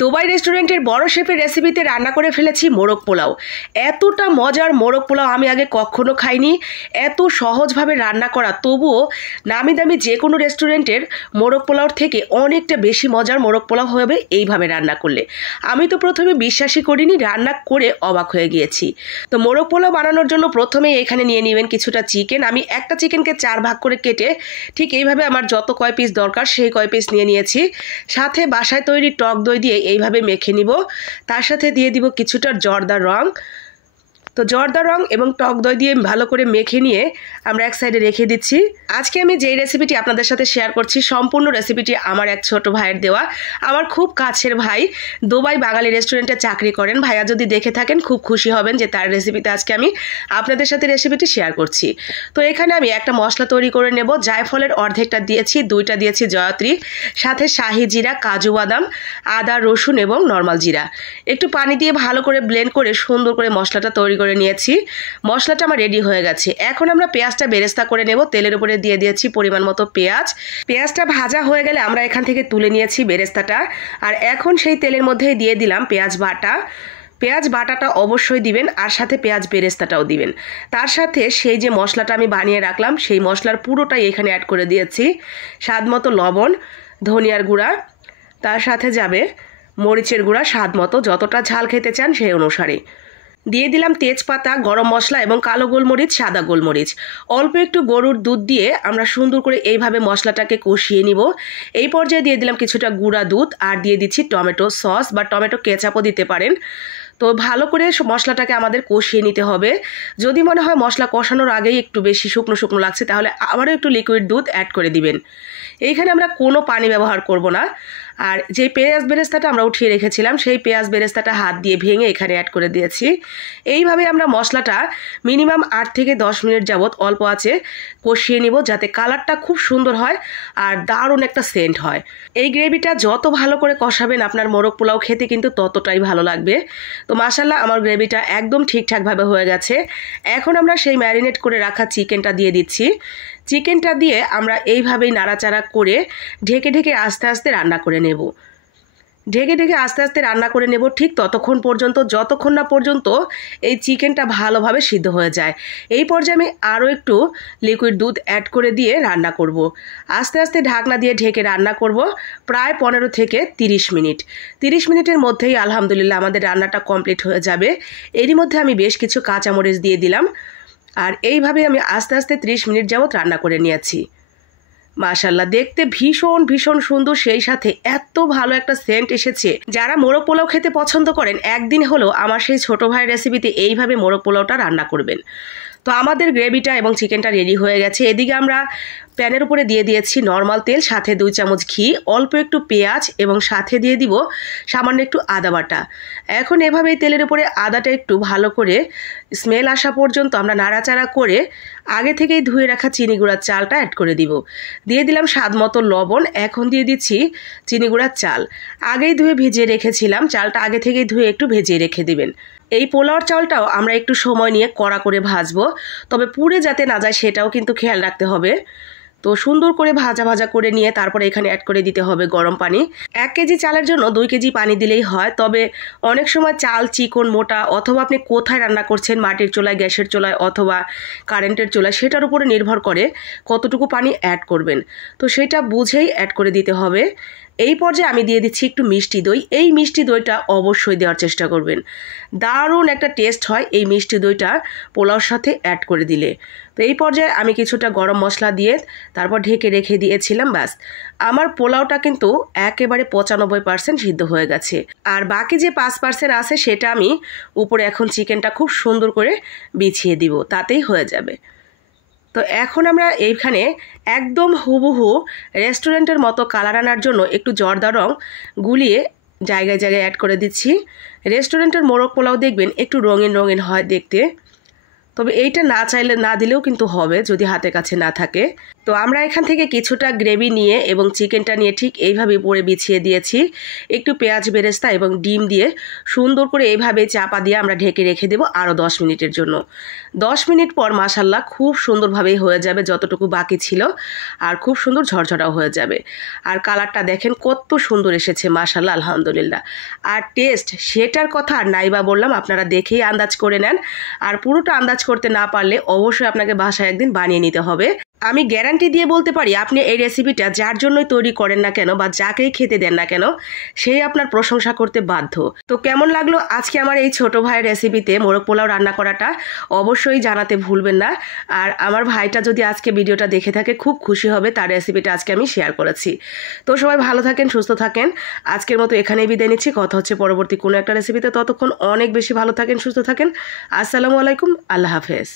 Dubai রেস্টুরেন্টের বড় শেফের রেসিপিতে রান্না করে ফেলেছি মোরগ পোলাও। এতটা মজার মোরগ পোলাও আমি আগে কখনো খাইনি। এত সহজভাবে রান্না করা, তবুও নামি দামি যে কোনো রেস্টুরেন্টের মোরগ পোলাওর থেকে অনেকটা বেশি মজার মোরগ পোলাও হবে এইভাবে রান্না করলে। আমি তো প্রথমে বিশ্বাসই করিনি, রান্না করে অবাক হয়ে গিয়েছি। তো মোরগ পোলাও বানানোর জন্য প্রথমে এখানে নিয়ে নেবেন কিছুটা চিকেন। আমি একটা চিকেনকে 4 ভাগ করে কেটে ঠিক এইভাবে আমার যত কয় পিস দরকার সেই কয় পিস নিয়ে নিয়েছি। সাথে বাসায় তৈরি টক দই দিয়ে এইভাবে মেখে নিব। তার সাথে দিয়ে দিব কিছুটা জর্দার রং। তো জর্দার রং এবং টক দই দিয়ে ভালো করে মেখে নিয়ে আমরা এক সাইডে রেখে দিচ্ছি। আজকে আমি যেই রেসিপিটি আপনাদের সাথে শেয়ার করছি, সম্পূর্ণ রেসিপিটি আমার এক ছোট ভাইয়ের দেওয়া। আমার খুব কাছের ভাই, দুবাই বাঙালি রেস্টুরেন্টে চাকরি করেন। ভাইয়া যদি দেখে থাকেন খুব খুশি হবেন যে তার রেসিপিতে আজকে আমি আপনাদের সাথে রেসিপিটি শেয়ার করছি। তো এখানে আমি একটা মশলা তৈরি করে নেব। জায়ফলের অর্ধেকটা দিয়েছি, 2টা দিয়েছি জয়ত্রী, সাথে শাহি জিরা, কাজু বাদাম, আদা, রসুন এবং নর্মাল জিরা। একটু পানি দিয়ে ভালো করে ব্লেন্ড করে সুন্দর করে মশলাটা তৈরি করে নিয়েছি। মশলাটা আমার রেডি হয়ে গেছে। এখন আমরা পেঁয়াজটা বেরেস্তা করে নেব। তেলের উপরে দিয়ে দিয়েছি পরিমাণ মতো পেঁয়াজ। পেঁয়াজটা ভাজা হয়ে গেলে আমরা এখান থেকে তুলে নিয়েছি বেরেস্তাটা। আর এখন সেই তেলের মধ্যেই দিয়ে দিলাম পেঁয়াজ বাটা। পেঁয়াজ বাটাটা অবশ্যই দিবেন, আর সাথে পেঁয়াজ বেরেস্তাটাও দিবেন। তার সাথে সেই যে মশলাটা আমি বানিয়ে রাখলাম সেই মশলার পুরোটাই এখানে অ্যাড করে দিয়েছি। স্বাদ মতো লবণ, ধনিয়ার গুঁড়া, তার সাথে যাবে মরিচের গুঁড়া স্বাদ মতো, যতটা ঝাল খেতে চান সেই অনুসারে। দিয়ে দিলাম তেজপাতা, গরম মশলা এবং কালো গোলমরিচ, সাদা গোলমরিচ। অল্প একটু গরুর দুধ দিয়ে আমরা সুন্দর করে এইভাবে মশলাটাকে কষিয়ে নিব। এই পর্যায়ে দিয়ে দিলাম কিছুটা গুঁড়া দুধ, আর দিয়ে দিচ্ছি টমেটো সস বা টমেটো কেচাপও দিতে পারেন। তো ভালো করে মশলাটাকে আমাদের কষিয়ে নিতে হবে। যদি মনে হয় মশলা কষানোর আগেই একটু বেশি শুকনো শুকনো লাগছে, তাহলে আবারও একটু লিকুইড দুধ অ্যাড করে দিবেন। এইখানে আমরা কোনো পানি ব্যবহার করব না। আর যে পেঁয়াজ বেরেস্তাটা আমরা উঠিয়ে রেখেছিলাম সেই পেঁয়াজ বেরেস্তাটা হাত দিয়ে ভেঙে এখানে অ্যাড করে দিয়েছি। এইভাবে আমরা মশলাটা মিনিমাম 8 থেকে 10 মিনিট যাবত অল্প আঁচে কষিয়ে নিব, যাতে কালারটা খুব সুন্দর হয় আর দারুণ একটা সেন্ট হয়। এই গ্রেভিটা যত ভালো করে কষাবেন আপনার মোরগ পোলাও খেতে কিন্তু ততটাই ভালো লাগবে। তো মাশাআল্লাহ আমার গ্রেভিটা একদম ঠিকঠাকভাবে হয়ে গেছে। এখন আমরা সেই ম্যারিনেট করে রাখা চিকেনটা দিয়ে দিচ্ছি। চিকেনটা দিয়ে আমরা এইভাবেই নাড়াচাড়া করে ঢেকে ঢেকে আস্তে আস্তে রান্না করে নেব। ঢেকে ঢেকে আস্তে আস্তে রান্না করে নেব ঠিক ততক্ষণ পর্যন্ত যতক্ষণ না পর্যন্ত এই চিকেনটা ভালোভাবে সিদ্ধ হয়ে যায়। এই পর্যায়ে আমি আরও একটু লিকুইড দুধ অ্যাড করে দিয়ে রান্না করব। আস্তে আস্তে ঢাকনা দিয়ে ঢেকে রান্না করব প্রায় 15 থেকে 30 মিনিট। 30 মিনিটের মধ্যেই আলহামদুলিল্লাহ আমাদের রান্নাটা কমপ্লিট হয়ে যাবে। এরই মধ্যে আমি বেশ কিছু কাঁচামরিচ দিয়ে দিলাম। আর এইভাবে আমি আস্তে আস্তে 30 মিনিট যাবত রান্না করে নিয়েছি। মাশাআল্লাহ দেখতে ভীষণ ভীষণ সুন্দর, সেই সাথে এত ভালো একটা সেন্ট এসেছে। যারা মোরগ পোলাও খেতে পছন্দ করেন একদিন হলেও আমার সেই ছোট ভাইয়ের রেসিপিতে এইভাবে মোরগ পোলাওটা রান্না করবেন। তো আমাদের গ্রেভিটা এবং চিকেনটা রেডি হয়ে গেছে। এদিকে আমরা প্যানের উপরে দিয়ে দিয়েছি নর্মাল তেল, সাথে 2 চামচ ঘি, অল্প একটু পেঁয়াজ এবং সাথে দিয়ে দিব সামান্য একটু আদা বাটা। এখন এভাবেই তেলের উপরে আদাটা একটু ভালো করে স্মেল আসা পর্যন্ত আমরা নাড়াচাড়া করে আগে থেকেই ধুয়ে রাখা চিনি গুঁড়ার চালটা অ্যাড করে দিব। দিয়ে দিলাম স্বাদ মতো লবণ। এখন দিয়ে দিচ্ছি চিনি গুঁড়ার চাল। আগেই ধুয়ে ভিজিয়ে রেখেছিলাম, চালটা আগে থেকেই ধুয়ে একটু ভেজিয়ে রেখে দিবেন। এই পোলাওর চালটাও আমরা একটু সময় নিয়ে কড়া করে ভাজবো, তবে পুড়ে যাতে না যায় সেটাও কিন্তু খেয়াল রাখতে হবে। তো সুন্দর করে ভাজা ভাজা করে নিয়ে তারপরে এখানে অ্যাড করে দিতে হবে গরম পানি। 1 কেজি চালের জন্য 2 কেজি পানি দিলেই হয়। তবে অনেক সময় চাল চিকন মোটা, অথবা আপনি কোথায় রান্না করছেন, মাটির চুলায়, গ্যাসের চুলায় অথবা কারেন্টের চুলায়, সেটার উপরে নির্ভর করে কতটুকু পানি অ্যাড করবেন। তো সেটা বুঝেই অ্যাড করে দিতে হবে। এই পর্যায়ে আমি দিয়ে দিচ্ছি একটু মিষ্টি দই। এই মিষ্টি দইটা অবশ্যই দেওয়ার চেষ্টা করবেন, দারুণ একটা টেস্ট হয় এই মিষ্টি দইটা পোলাওর সাথে অ্যাড করে দিলে। তো এই পর্যায়ে আমি কিছুটা গরম মশলা দিয়ে তারপর ঢেকে রেখে দিয়েছিলাম। ব্যাস আমার পোলাওটা কিন্তু একেবারে 95% সিদ্ধ হয়ে গেছে। আর বাকি যে 5% আছে সেটা আমি উপরে এখন চিকেনটা খুব সুন্দর করে বিছিয়ে দিব, তাতেই হয়ে যাবে। তো এখন আমরা এইখানে একদম হুবহু রেস্টুরেন্টের মতো কালার আনার জন্য একটু জর্দা রং গুলিয়ে জায়গায় জায়গায় অ্যাড করে দিচ্ছি। রেস্টুরেন্টের মোরগ পোলাও দেখবেন একটু রঙিন রঙিন হয় দেখতে, তবে এইটা না চাইলে না দিলেও কিন্তু হবে যদি হাতের কাছে না থাকে। তো আমরা এখান থেকে কিছুটা গ্রেভি নিয়ে এবং চিকেনটা নিয়ে ঠিক এইভাবে উপরে বিছিয়ে দিয়েছি। একটু পেঁয়াজ বেরেস্তা এবং ডিম দিয়ে সুন্দর করে এইভাবে চাপা দিয়ে আমরা ঢেকে রেখে দেবো আরও 10 মিনিটের জন্য। 10 মিনিট পর মাশাল্লাহ খুব সুন্দরভাবেই হয়ে যাবে, যতটুকু বাকি ছিল, আর খুব সুন্দর ঝরঝরাও হয়ে যাবে। আর কালারটা দেখেন কত সুন্দর এসেছে মাশাল্লাহ, আলহামদুলিল্লাহ। আর টেস্ট সেটার কথা আর নাইবা বললাম, আপনারা দেখেই আন্দাজ করে নেন। আর পুরোটা আন্দাজ করতে না পারলে অবশ্যই আপনাকে বাসায় একদিন বানিয়ে নিতে হবে। আমি গ্যারান্টি দিয়ে বলতে পারি, আপনি এই রেসিপিটা যার জন্যই তৈরি করেন না কেন বা যাকেই খেতে দেন না কেন, সেই আপনার প্রশংসা করতে বাধ্য। তো কেমন লাগলো আজকে আমার এই ছোট ভাইয়ের রেসিপিতে মোরগ পোলাও রান্না করাটা, অবশ্যই জানাতে ভুলবেন না। আর আমার ভাইটা যদি আজকে ভিডিওটা দেখে থাকে খুব খুশি হবে, তার রেসিপিটা আজকে আমি শেয়ার করেছি। তো সবাই ভালো থাকেন, সুস্থ থাকেন। আজকের মতো এখানেই বিদায় নিচ্ছি, কথা হচ্ছে পরবর্তী কোনো একটা রেসিপিতে। ততক্ষণ অনেক বেশি ভালো থাকেন, সুস্থ থাকেন। আসসালামু আলাইকুম, আল্লাহ হাফেজ।